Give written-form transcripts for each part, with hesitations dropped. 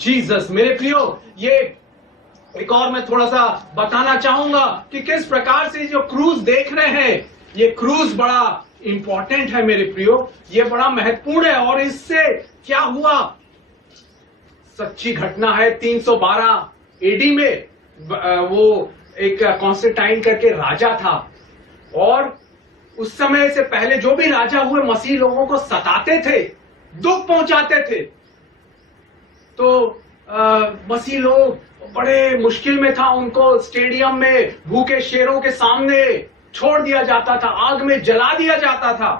Jesus. मेरे प्रियो, ये एक और मैं थोड़ा सा बताना चाहूंगा कि किस प्रकार से जो क्रूज देख रहे हैं, ये क्रूज बड़ा इंपॉर्टेंट है मेरे प्रियो, ये बड़ा महत्वपूर्ण है। और इससे क्या हुआ, सच्ची घटना है। 312 एडी में वो एक कॉन्स्टेंटाइन करके राजा था, और उस समय से पहले जो भी राजा हुए मसीह लोगों को सताते थे, दुख पहुंचाते थे। तो मसीह लोग बड़े मुश्किल में था, उनको स्टेडियम में भूखे शेरों के सामने छोड़ दिया जाता था, आग में जला दिया जाता था।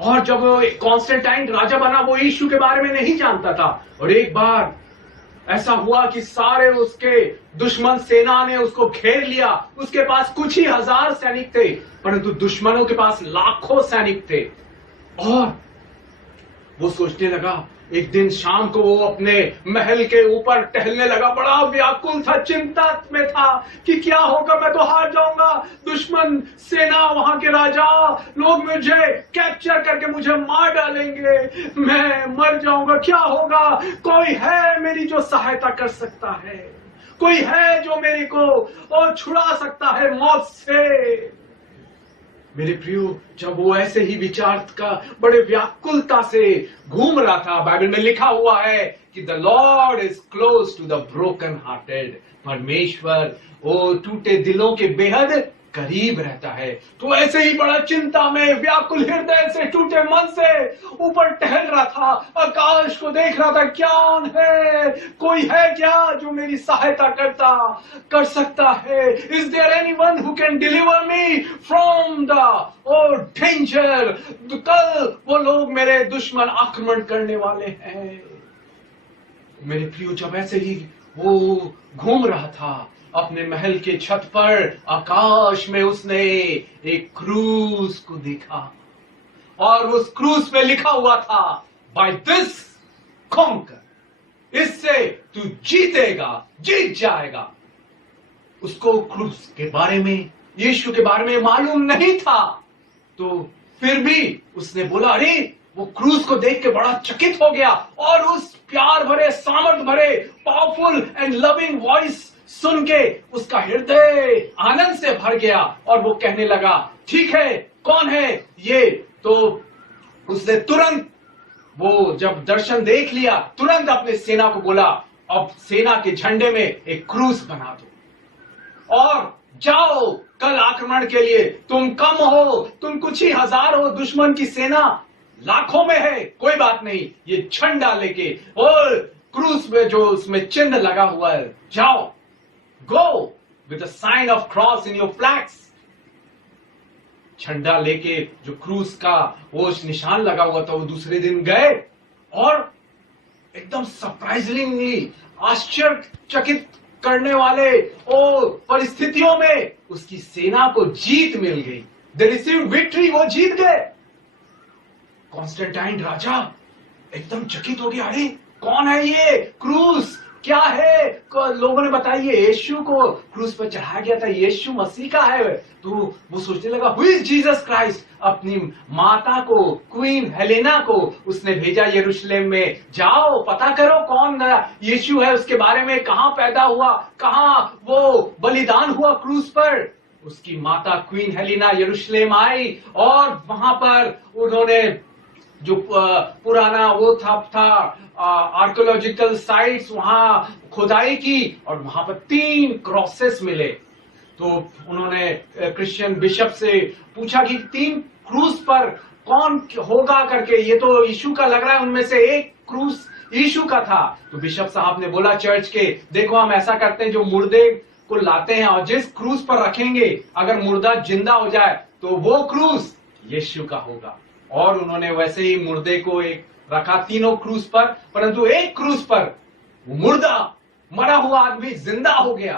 और जब कॉन्स्टेंटाइन राजा बना, वो यीशु के बारे में नहीं जानता था। और एक बार ऐसा हुआ कि सारे उसके दुश्मन सेना ने उसको घेर लिया। उसके पास कुछ ही हजार सैनिक थे, परंतु दुश्मनों के पास लाखों सैनिक थे। और वो सोचने लगा, एक दिन शाम को वो अपने महल के ऊपर टहलने लगा, बड़ा व्याकुल था, चिंता में था कि क्या होगा, मैं तो हार जाऊंगा, दुश्मन सेना, वहां के राजा लोग मुझे कैप्चर करके मुझे मार डालेंगे, मैं मर जाऊंगा, क्या होगा। कोई है मेरी जो सहायता कर सकता है, कोई है जो मेरे को और छुड़ा सकता है मौत से। मेरे प्रियो, जब वो ऐसे ही विचार का बड़े व्याकुलता से घूम रहा था, बाइबल में लिखा हुआ है कि the Lord is close to the broken hearted. परमेश्वर वो टूटे दिलों के बेहद करीब रहता है। तो ऐसे ही बड़ा चिंता में, व्याकुल हृदय से, टूटे मन से ऊपर टहल रहा था, आकाश को देख रहा था, क्या है, कोई है क्या जो मेरी सहायता कर सकता है। Is there anyone who can deliver me from the danger. कल वो लोग मेरे दुश्मन आक्रमण करने वाले हैं। मेरे प्रियो, जब ऐसे ही वो घूम रहा था अपने महल के छत पर, आकाश में उसने एक क्रूज को देखा, और उस क्रूज पे लिखा हुआ था, बाय दिस कॉन्कर, इससे तू जीतेगा, जीत जाएगा। उसको क्रूज के बारे में, यीशु के बारे में मालूम नहीं था, तो फिर भी उसने बोला, अरे, वो क्रूज को देख के बड़ा चकित हो गया, और उस प्यार भरे, सामर्थ भरे, पावरफुल एंड लविंग वॉइस सुन के उसका हृदय आनंद से भर गया। और वो कहने लगा, ठीक है, कौन है ये। तो उसने तुरंत, वो जब दर्शन देख लिया, तुरंत अपने सेना को बोला, अब सेना के झंडे में एक क्रूज बना दो और जाओ कल आक्रमण के लिए। तुम कम हो, तुम कुछ ही हजार हो, दुश्मन की सेना लाखों में है, कोई बात नहीं, ये झंडा लेके और क्रूज में जो उसमें चिन्ह लगा हुआ है, जाओ, go with the sign of cross in your flags। झंडा लेके जो क्रूज का वो निशान लगा हुआ था, वो दूसरे दिन गए, और एकदम सरप्राइजिंगली, आश्चर्यचकित करने वाले ओ परिस्थितियों में उसकी सेना को जीत मिल गई। दे रिसीव्ड विक्ट्री, वो जीत गए। कॉन्स्टेंटाइन राजा एकदम चकित हो गया, अरे कौन है ये क्रूज, क्या है। लोगों ने बताया, ये यीशु को क्रूज पर चढ़ाया गया था, यीशु मसीह का है। तो वो सोचने लगा, हु इज जीसस क्राइस्ट। अपनी माता को, क्वीन हेलेना को उसने भेजा यरूशलेम में, जाओ पता करो कौन यीशु है, उसके बारे में, कहां पैदा हुआ, कहां वो बलिदान हुआ क्रूज पर। उसकी माता क्वीन हेलेना यरूशलेम आई, और वहां पर उन्होंने जो पुराना वो था आर्कियोलॉजिकल साइट्स, वहां खुदाई की, और वहां पर 3 क्रॉसेस मिले। तो उन्होंने क्रिश्चियन बिशप से पूछा कि 3 क्रूज पर कौन होगा करके, ये तो यीशु का लग रहा है, उनमें से एक क्रूज यीशु का था। तो बिशप साहब ने बोला चर्च के, देखो हम ऐसा करते हैं, जो मुर्दे को लाते हैं और जिस क्रूज पर रखेंगे, अगर मुर्दा जिंदा हो जाए तो वो क्रूज यीशु का होगा। और उन्होंने वैसे ही मुर्दे को एक रखा, तीनों क्रूज पर, परंतु एक क्रूज पर वो मुर्दा, मरा हुआ आदमी जिंदा हो गया।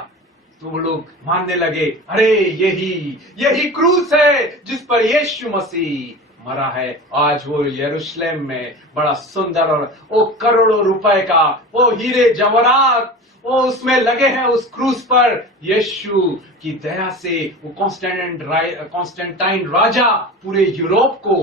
तो वो लोग मानने लगे, अरे यही क्रूज है जिस पर यीशु मसीह मरा है। आज वो यरूशलेम में बड़ा सुंदर, और वो करोड़ों रुपए का वो हीरे जवाहरात वो उसमें लगे हैं उस क्रूज पर। यीशु की दया से वो कॉन्स्टेंटाइन राजा पूरे यूरोप को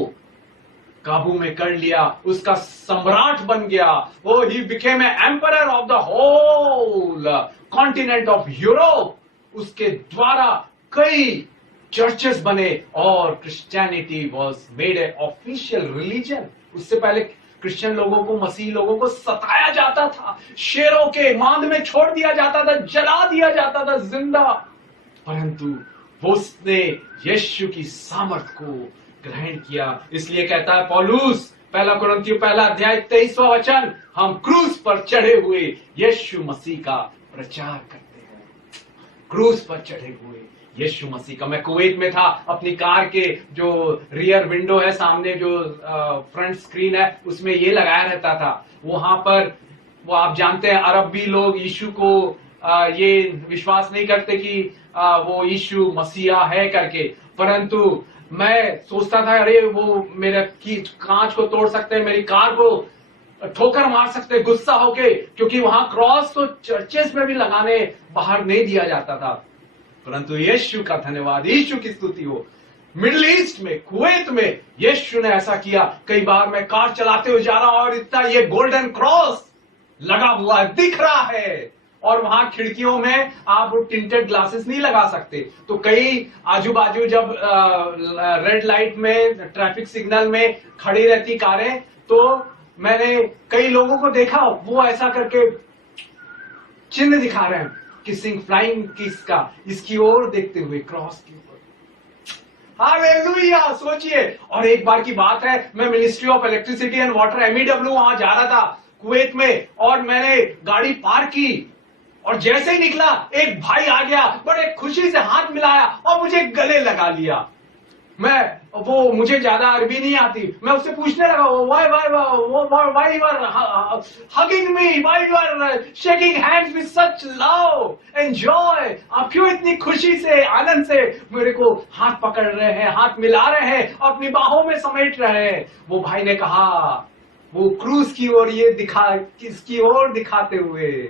काबू में कर लिया, उसका सम्राट बन गया। वो ही became a emperor of the whole continent of Europe. उसके द्वारा कई चर्चेस बने और Christianity was made a official religion. उससे पहले क्रिश्चियन लोगों को, मसीह लोगों को सताया जाता था, शेरों के मांद में छोड़ दिया जाता था, जला दिया जाता था जिंदा। परंतु उसने यीशु की सामर्थ को ग्रहण किया। इसलिए कहता है पौलुस, पहला कुरिन्थियों पहला अध्याय 23वां वचन, हम क्रूस पर चढ़े हुए यीशु मसीह का प्रचार करते हैं। क्रूस पर चढ़े हुए यीशु मसीह का। मैं कुवैत में था, अपनी कार के जो रियर विंडो है, सामने जो फ्रंट स्क्रीन है, उसमें ये लगाया रहता था। वहां पर वो आप जानते हैं अरबी लोग यीशु को ये विश्वास नहीं करते कि वो यीशु मसीहा है करके। परंतु मैं सोचता था अरे वो मेरे की कांच को तोड़ सकते हैं, मेरी कार को ठोकर मार सकते हैं गुस्सा होके, क्योंकि वहां क्रॉस तो चर्चेस में भी लगाने बाहर नहीं दिया जाता था। परंतु यीशु का धन्यवाद, यीशु की स्तुति हो, मिडिल ईस्ट में, कुवैत में यीशु ने ऐसा किया। कई बार मैं कार चलाते हुए जा रहा हूं और इतना ये गोल्डन क्रॉस लगा हुआ दिख रहा है, और वहां खिड़कियों में आप टिंटेड ग्लासेस नहीं लगा सकते। तो कई आजू बाजू जब रेड लाइट में, ट्रैफिक सिग्नल में खड़ी रहती कारें, तो मैंने कई लोगों को देखा वो ऐसा करके चिन्ह दिखा रहे हैं, किसिंग, फ्लाइंग किस का, इसकी ओर देखते हुए, क्रॉस की ओर। हालेलुया, सोचिए। और एक बार की बात है, मैं ministry of electricity and water MEW वहां जा रहा था कुवैत में, और मैंने गाड़ी पार्क की, और जैसे ही निकला एक भाई आ गया, बड़े खुशी से हाथ मिलाया और मुझे गले लगा लिया। मुझे ज्यादा अरबी नहीं आती, मैं उससे पूछने लगा why you are hugging me, why you are shaking hands with such love and joy, आप क्यों इतनी खुशी से, आनंद से मेरे को हाथ पकड़ रहे हैं, हाथ मिला रहे हैं, अपनी बाहों में समेट रहे हैं। वो भाई ने कहा, वो क्रूस की ओर ये किसकी ओर दिखाते हुए,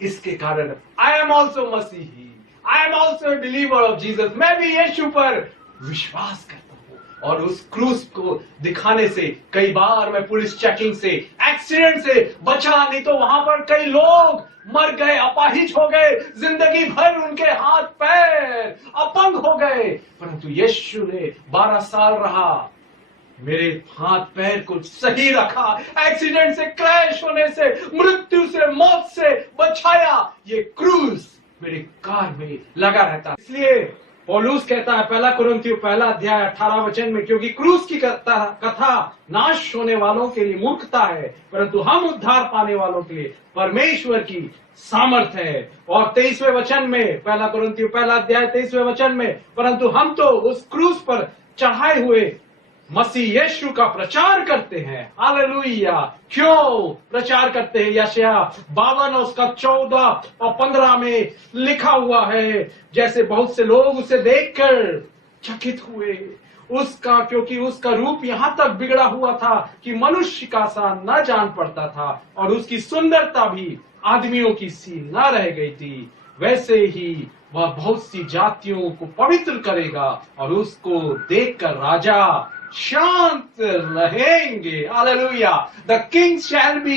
इसके कारण आई एम ऑल्सो मसीही, I am also a believer of Jesus, मैं भी यीशु पर विश्वास करता हूं। और उस क्रूस को दिखाने से कई बार मैं पुलिस चेकिंग से, एक्सीडेंट से बचा, नहीं तो वहां पर कई लोग मर गए, अपाहिज हो गए, जिंदगी भर उनके हाथ पैर अपंग हो गए। परंतु यीशु ने 12 साल रहा, मेरे हाथ पैर को सही रखा, एक्सीडेंट से, क्रैश होने से, मृत्यु से, मौत से बचाया। ये क्रूस मेरी कार में लगा रहता है। इसलिए पौलुस कहता है पहला कुरिन्थियों पहला अध्याय 18 वचन में, क्योंकि क्रूस की कथा नाश होने वालों के लिए मूर्खता है, परंतु हम उद्धार पाने वालों के लिए परमेश्वर की सामर्थ है। और 23वें वचन में, पहला कुरिन्थियों पहला अध्याय 23वें वचन में, परंतु हम तो उस क्रूस पर चढ़ाए हुए मसीह यीशु का प्रचार करते हैं। हालेलुया। क्यों प्रचार करते हैं? यशाया 52 उसका 14 और 15 में लिखा हुआ है, जैसे बहुत से लोग उसे देखकर चकित हुए उसका, क्योंकि उसका रूप यहां तक बिगड़ा हुआ था कि मनुष्य का सा न जान पड़ता था, और उसकी सुंदरता भी आदमियों की सी न रह गई थी। वैसे ही वह बहुत सी जातियों को पवित्र करेगा, और उसको देखकर राजा शांत रहेंगे। Hallelujah. The king shall be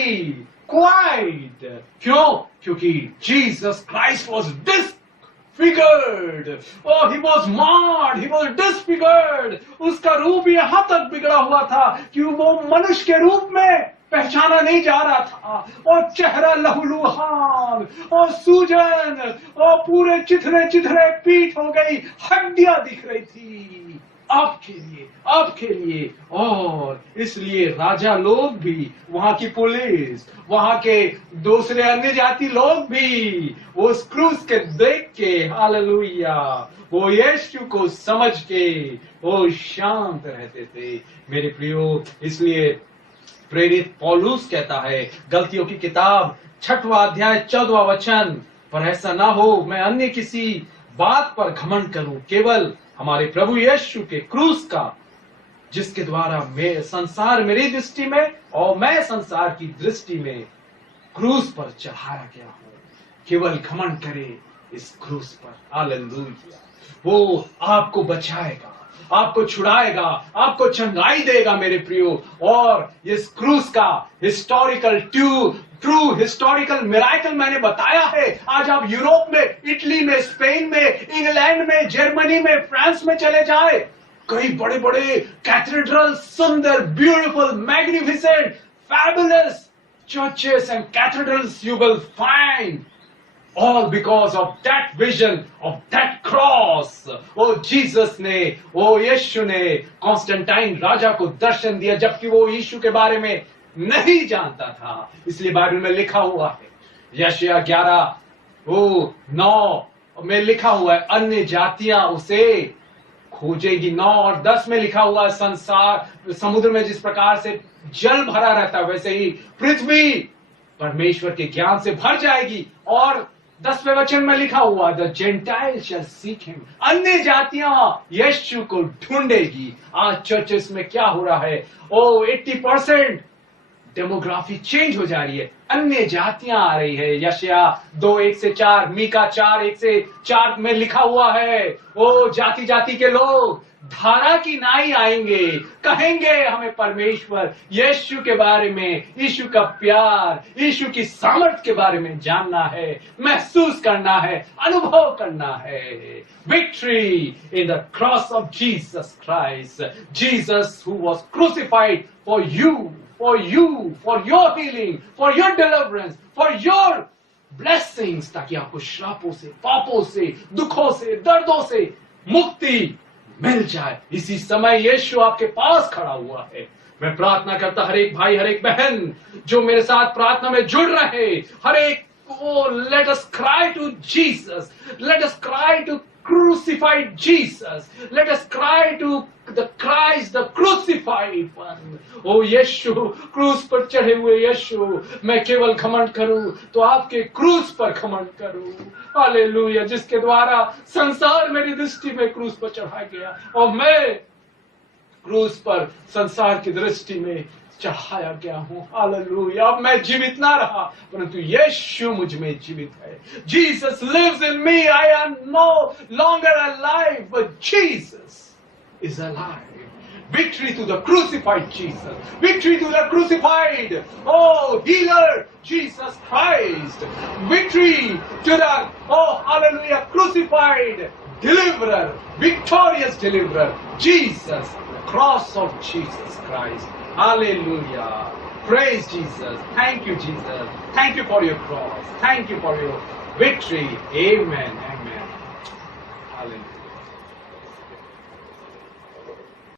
quiet. क्यों? क्योंकि जीसस क्राइस्ट वॉज डिसफिगर्ड, और he was marred, he was disfigured. उसका रूप यहां तक बिगड़ा हुआ था कि वो मनुष्य के रूप में पहचाना नहीं जा रहा था, और चेहरा लहूलुहान और सूजन, और पूरे चिथरे चिथरे पीठ हो गई, हड्डियां दिख रही थी आपके लिए। और इसलिए राजा लोग भी, वहां की पुलिस, वहां के दूसरे अन्य जाति लोग भी उस क्रूस के देख के, हालेलुया, वो यीशु को समझ के वो शांत रहते थे। मेरे प्रियो, इसलिए प्रेरित पौलुस कहता है गलतियों की किताब 6वां अध्याय 14वां वचन, पर ऐसा ना हो मैं अन्य किसी बात पर घमंड करूं, केवल हमारे प्रभु यीशु के क्रूस का, जिसके द्वारा मैं संसार मेरी दृष्टि में और मैं संसार की दृष्टि में क्रूस पर चढ़ाया गया हूं। केवल घमंड करे इस क्रूस पर। हालेलुया। वो आपको बचाएगा, आपको छुड़ाएगा, आपको चंगाई देगा मेरे प्रियो। और इस क्रूस का हिस्टोरिकल ट्रू हिस्टोरिकल मिराकल मैंने बताया है। आज आप यूरोप में, इटली में, स्पेन में, इंग्लैंड में, जर्मनी में, फ्रांस में चले जाए, कई बड़े बड़े कैथेड्रल, सुंदर, beautiful, magnificent, fabulous churches and cathedrals you will find, all because of that vision of that cross. Oh Jesus ने, ओ यीशु ने कॉन्स्टेंटाइन राजा को दर्शन दिया, जबकि वो यीशु के बारे में नहीं जानता था। इसलिए बाइबल में लिखा हुआ है, यशायाह 11:9 में लिखा हुआ है, अन्य जातियां उसे खोजेगी। 9 और 10 में लिखा हुआ, संसार समुद्र में जिस प्रकार से जल भरा रहता है, वैसे ही पृथ्वी परमेश्वर के ज्ञान से भर जाएगी। और 10वें वचन में लिखा हुआ, the gentile shall seek him, अन्य जातियां यीशु को ढूंढेगी। आज चर्चेस में क्या हो रहा है, 80% डेमोग्राफी चेंज हो जा रही है, अन्य जातियां आ रही है। यशायाह 2:1-4, मीका 4:1-4 में लिखा हुआ है, ओ जाति जाति के लोग धारा की नाई आएंगे, कहेंगे हमें परमेश्वर यीशु के बारे में, यीशु का प्यार, यीशु की सामर्थ के बारे में जानना है, महसूस करना है, अनुभव करना है। Victory in the cross of Jesus Christ, Jesus who was crucified for you, for your healing, for your deliverance, for your blessings, ताकि आपको श्रापों से, पापों से, दुखों से, दर्दों से मुक्ति मिल जाए। इसी समय यीशु आपके पास खड़ा हुआ है। मैं प्रार्थना करता, हर एक भाई, हर एक बहन जो मेरे साथ प्रार्थना में जुड़ रहे, हर एक, let us cry to Jesus, let us cry to crucified Jesus, let us cry to the Christ, the crucified one. ओ यीशु, क्रूस पर चढ़े हुए यीशु, मैं केवल घमंड करूं तो आपके क्रूस पर घमंड करूं। हालेलुया, जिसके द्वारा संसार मेरी दृष्टि में क्रूस पर चढ़ा गया और मैं क्रूस पर संसार की दृष्टि में चढ़ाया गया हूं। हालेलुया, अब मैं जीवित ना रहा, परंतु यीशु मुझ में जीवित है। Jesus lives in me, I am no longer alive, but Jesus is alive. Victory to the crucified Jesus. Victory to the crucified, oh healer, Jesus Christ. Victory to the, oh hallelujah, crucified deliverer, victorious deliverer, Jesus, the cross of Jesus Christ. Hallelujah. Praise Jesus. Thank you, Jesus. Thank you for your cross. Thank you for your victory. Amen. Amen. Hallelujah.